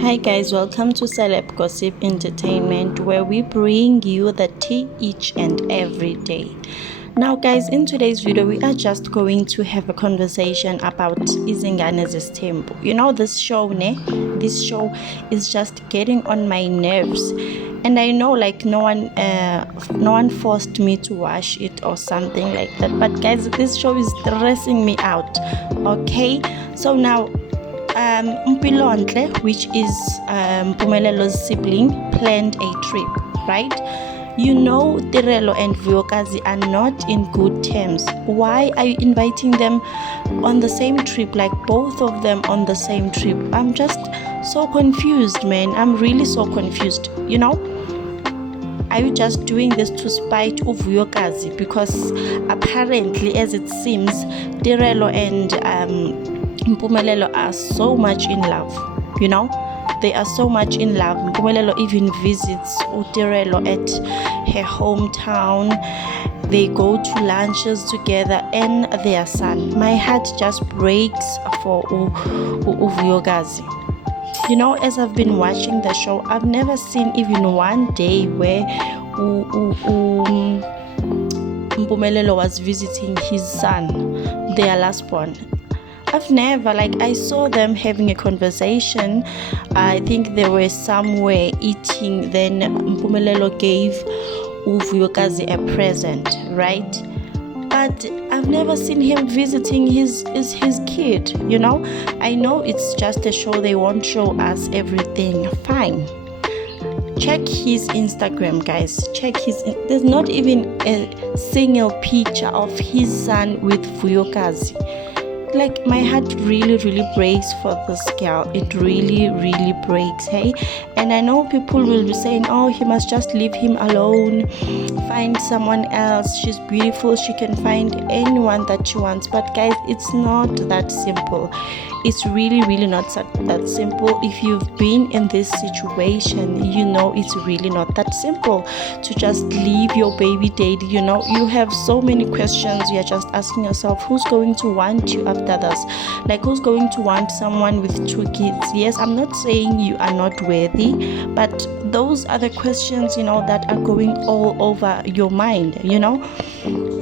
Hi guys, welcome to Celeb Gossip Entertainment, where we bring you the tea each and every day. Now guys, in today's video we are just going to have a conversation about Izingane Zesthembu. You know this show, ne? This show is just getting on my nerves. And I know like no one forced me to watch it or something like that. But guys, this show is stressing me out. Okay? So now Mpilontle, which is Mpumelela's sibling, planned a trip, right? You know Tirelo and Vuyokazi are not in good terms. Why are you inviting them on the same trip, like both of them on the same trip? I'm just so confused, man. I'm really so confused, you know? Are you just doing this to spite Vuyokazi? Because apparently, as it seems, Tirelo and Mpumelelo are so much in love, you know? They are so much in love. Mpumelelo even visits Tirelo at her hometown. They go to lunches together and their son. My heart just breaks for Vuyokazi. You know, as I've been watching the show, I've never seen even one day where Mpumelelo was visiting his son, their last born. I've never, I saw them having a conversation. I think they were somewhere eating. Then Mpumelelo gave Vuyokazi a present, right? But I've never seen him visiting his kid, you know? I know it's just a show, they won't show us everything. Fine. Check his Instagram, guys. There's not even a single picture of his son with Vuyokazi. Like, my heart really breaks for this girl. It really breaks, hey? And I know people will be saying, oh, he must just leave him alone, find someone else, she's beautiful, she can find anyone that she wants. But guys, it's not that simple. It's really not that simple. If you've been in this situation, you know it's really not that simple to just leave your baby daddy. You know, you have so many questions. You're just asking yourself, who's going to want you after this? Like, who's going to want someone with 2 kids? Yes, I'm not saying you are not worthy, but those are the questions, you know, that are going all over your mind, you know,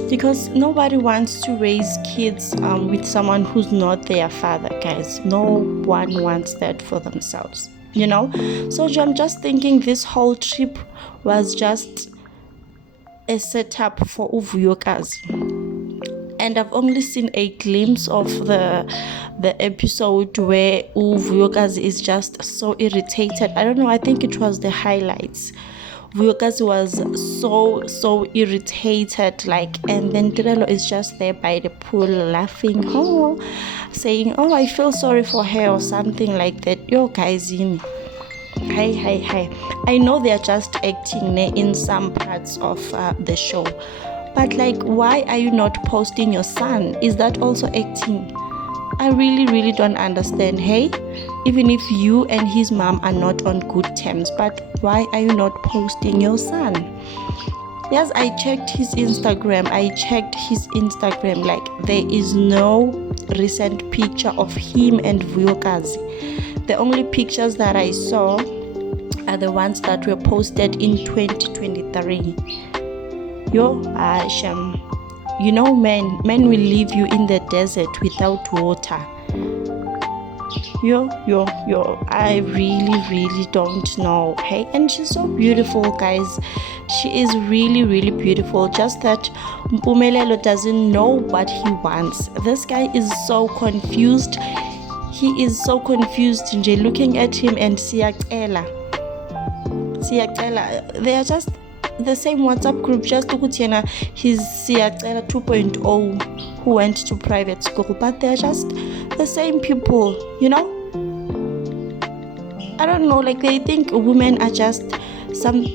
because nobody wants to raise kids with someone who's not their father, guys. No one wants that for themselves, you know. So I'm just thinking this whole trip was just a setup for Vuyokazi. And I've only seen a glimpse of the episode where Vuyokazi is just so irritated. I don't know, I think it was the highlights. Vuyokazi was so irritated, and then Tirelo is just there by the pool laughing, saying, oh, I feel sorry for her or something like that. Yo guys, hi. I know they're just acting in some parts of the show, but why are you not posting your son? Is that also acting? I really don't understand, hey? Even if you and his mom are not on good terms, but why are you not posting your son? Yes, I checked his Instagram. There is no recent picture of him and Vuyokazi. The only pictures that I saw are the ones that were posted in 2023. Yo, Asham. You know, men will leave you in the desert without water. Yo, I really don't know. Hey, and she's so beautiful, guys. She is really beautiful. Just that Mpumelelo doesn't know what he wants. This guy is so confused. He is so confused. Nje, looking at him and Siyacela. They are just the same WhatsApp group, just Ukutiena, his Siyacela 2.0 who went to private school, but they're just the same people, you know. I don't know, they think women are just some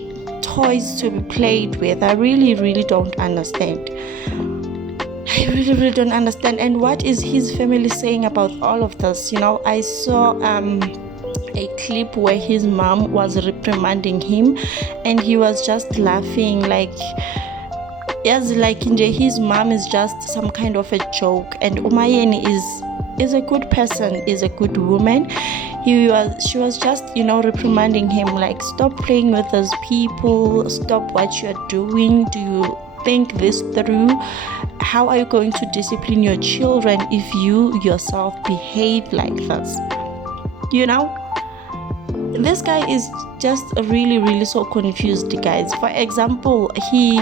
toys to be played with. I really don't understand. I really don't understand. And what is his family saying about all of this? You know, I saw a clip where his mom was reprimanding him and he was just laughing, his mom is just some kind of a joke. And Umayeni is a good person, is a good woman. She was just, reprimanding him, like, stop playing with those people, stop what you're doing. Do you think this through? How are you going to discipline your children if you yourself behave like this? This guy is just really, really so confused, guys. For example, he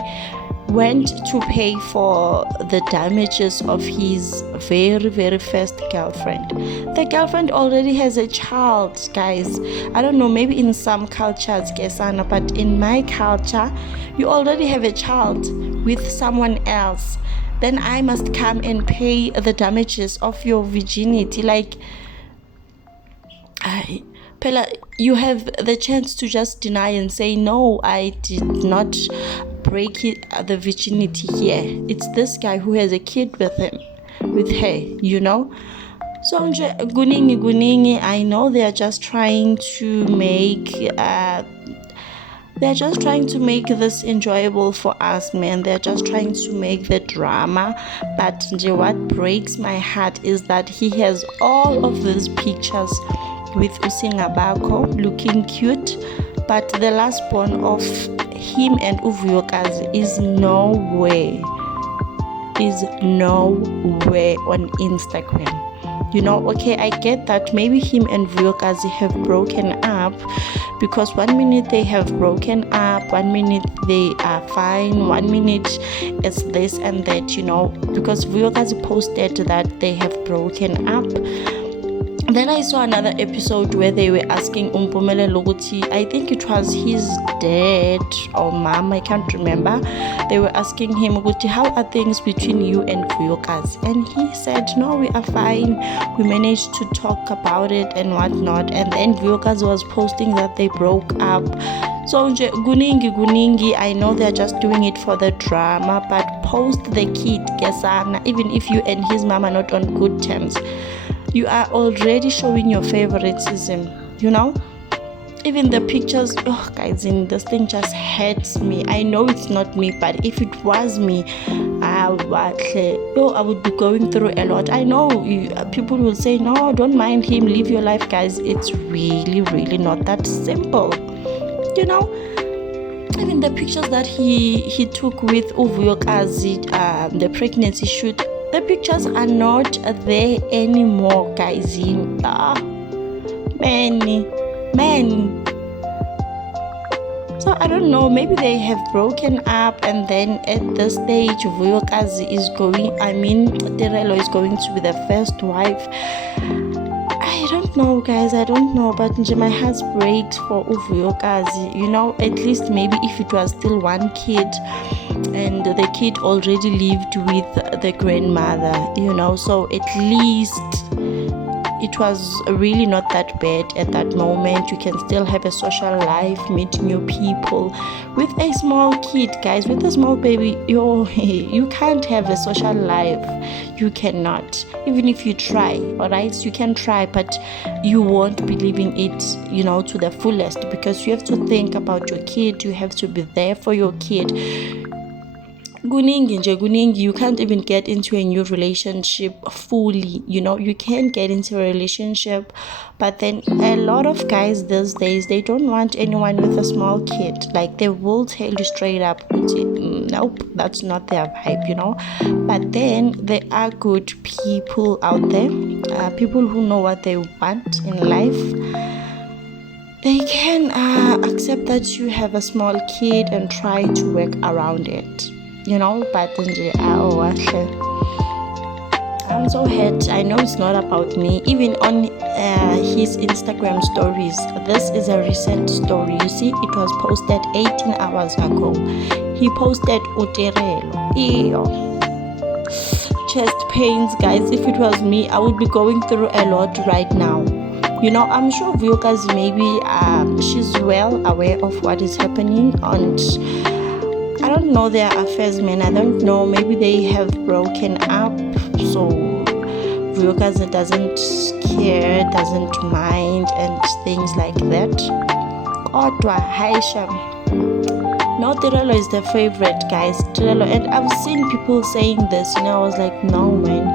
went to pay for the damages of his very, very first girlfriend. The girlfriend already has a child, guys. I don't know, maybe in some cultures, Kesana, but in my culture, you already have a child with someone else. Then I must come and pay the damages of your virginity. Like, Pella, you have the chance to just deny and say, no, I did not break the virginity here. It's this guy who has a kid with her. So guningi, I know they're just trying to make this enjoyable for us, man. They're just trying to make the drama. But what breaks my heart is that he has all of these pictures with Usingabako looking cute, but the last born of him and Uvuyokazi is nowhere on Instagram. Okay, I get that maybe him and Vuyokazi have broken up, because 1 minute they have broken up, 1 minute they are fine, 1 minute it's this and that, because Vuyokazi posted that they have broken up. Then I saw another episode where they were asking Umpumelelo Loguti, I think it was his dad or mom, I can't remember. They were asking him, Uguti, how are things between you and Vuyokazi? And he said, no, we are fine. We managed to talk about it and whatnot. And then Vuyokazi was posting that they broke up. So guningi, I know they're just doing it for the drama, but post the kid, Kesana, even if you and his mom are not on good terms. You are already showing your favoritism, Even the pictures, guys, this thing just hurts me. I know it's not me, but if it was me, I would be going through a lot. I know people will say, no, don't mind him, live your life, guys. It's really, really not that simple, Even the pictures that he took with Uvuyokazi, the pregnancy shoot, the pictures are not there anymore, guys. Man. So I don't know, maybe they have broken up, and then at this stage Vuyokazi Tirelo is going to be the first wife. I don't know, guys, but my heart breaks for Vuyokazi. At least maybe if it was still one kid and the kid already lived with the grandmother, so at least it was really not that bad at that moment. You can still have a social life, meet new people. With a small kid, guys, with a small baby, you can't have a social life. You cannot. Even if you try, alright? You can try, but you won't be living it, to the fullest, because you have to think about your kid. You have to be there for your kid. Guningi, you can't even get into a new relationship fully. You can get into a relationship, but then a lot of guys these days, they don't want anyone with a small kid. Like, they will tell you straight up, nope, that's not their vibe, But then there are good people out there, people who know what they want in life. They can accept that you have a small kid and try to work around it. But I'm so hurt. I know it's not about me. Even on his Instagram stories, this is a recent story. You see, it was posted 18 hours ago. He posted Utirelo. Chest pains, guys. If it was me, I would be going through a lot right now. I'm sure Vuyokazi, maybe she's well aware of what is happening, and I don't know their affairs, man. I don't know. Maybe they have broken up, so Vuyokazi doesn't care, doesn't mind, and things like that. Kodwa, Haisha. No, Tirelo is the favorite, guys. Tirelo, and I've seen people saying this. I was like, no, man.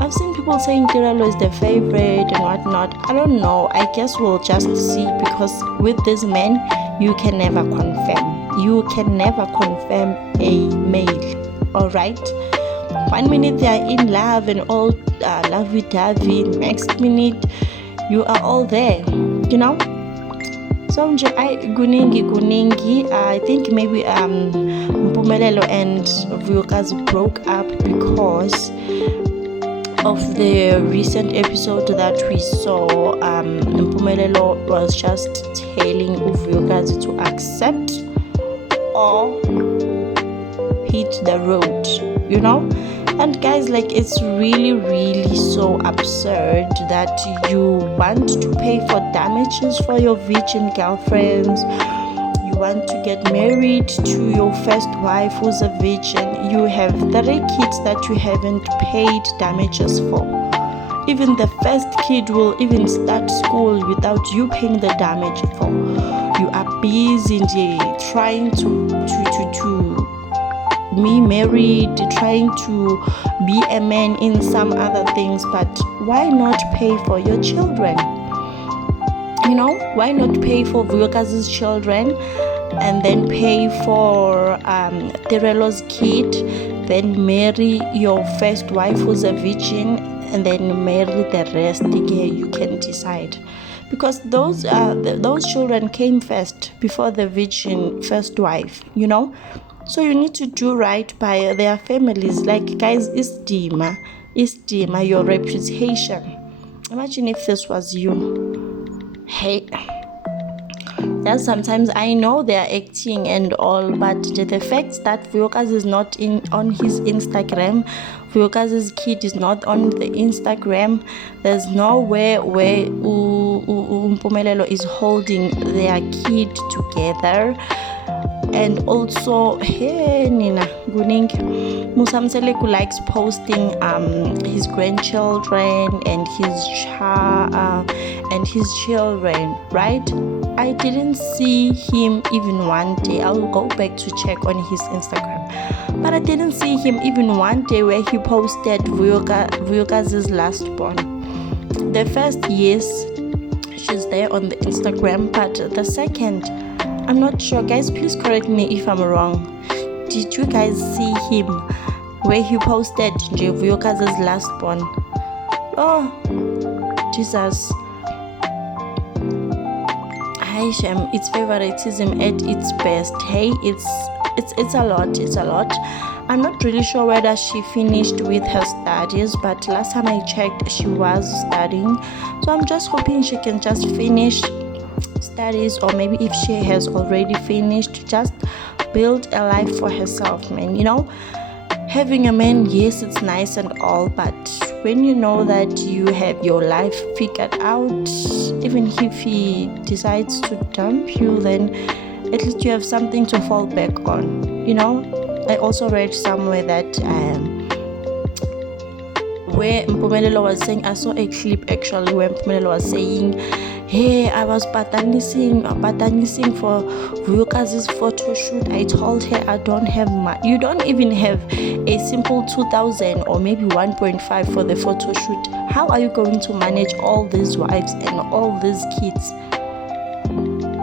I've seen people people saying Tirelo is their favorite and whatnot. I don't know. I guess we'll just see, because with this man, you can never confirm. You can never confirm a male. Alright? 1 minute they are in love and all lovey-dovey. Next minute, you are all there. You know? So Guningi, I think maybe Mpumelelo and Vuyokazi broke up because of the recent episode that we saw. Mpumelelo was just telling Vuyokazi to accept or hit the road, you know. And guys, like, it's really so absurd that you want to pay for damages for your virgin girlfriends. You want to get married to your first wife who's a virgin. You have 3 kids that you haven't paid damages for. Even the first kid will even start school without you paying the damage for. You are busy trying to be married, trying to be a man in some other things, but why not pay for your children? You know, why not pay for Vuyokazi's children and then pay for Tirelo's kid, then marry your first wife who's a virgin, and then marry the rest? You can decide, because those children came first before the virgin first wife, you know. So you need to do right by their families. Like, guys, istima your reputation. Imagine if this was you. Hey, that sometimes I know they are acting and all, but the fact that Vuyokazi is not on his Instagram, Vuyokazi's kid is not on the Instagram, there's nowhere where Mpumelelo is holding their kid together. And also, hey Nina Guningi, Musamseleku likes posting his grandchildren and his children, right? I didn't see him even one day. I'll go back to check on his Instagram, but I didn't see him even one day where he posted Vuyokazi's last born. The first, yes, she's there on the Instagram, but the second, I'm not sure. Guys, please correct me if I'm wrong. Did you guys see him where he posted Vuyokazi's last born? Oh, Jesus. Hi Shem, it's favoritism at its best. Hey, it's a lot. I'm not really sure whether she finished with her studies, but last time I checked, she was studying. So I'm just hoping she can just finish studies, or maybe if she has already finished, just build a life for herself, man. You know, having a man, yes, it's nice and all, but when you know that you have your life figured out, even if he decides to dump you, then at least you have something to fall back on, you know. I also read somewhere that where Mpumelelo was saying, I saw a clip actually where Mpumelelo was saying, hey, I was patanising for Vuyokazi's photo shoot. I told her I don't have money. You don't even have a simple 2,000 or maybe 1.5 for the photo shoot. How are you going to manage all these wives and all these kids?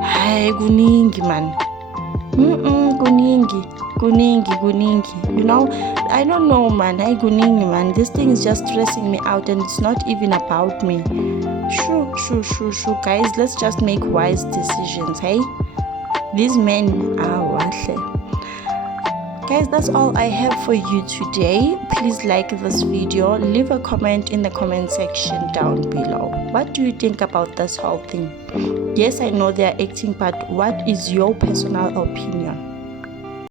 Hey, Guningi, man. Guningi. You know, I don't know, man. Hey, Guningi, man. This thing is just stressing me out, and it's not even about me. Shoo, guys, let's just make wise decisions, hey? These men are wahle. Guys, that's all I have for you today. Please like this video, leave a comment in the comment section down below. What do you think about this whole thing? Yes, I know they are acting, but what is your personal opinion?